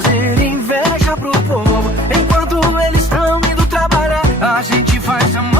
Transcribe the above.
trazer inveja pro povo. Enquanto eles estão indo trabalhar, a gente faz amor.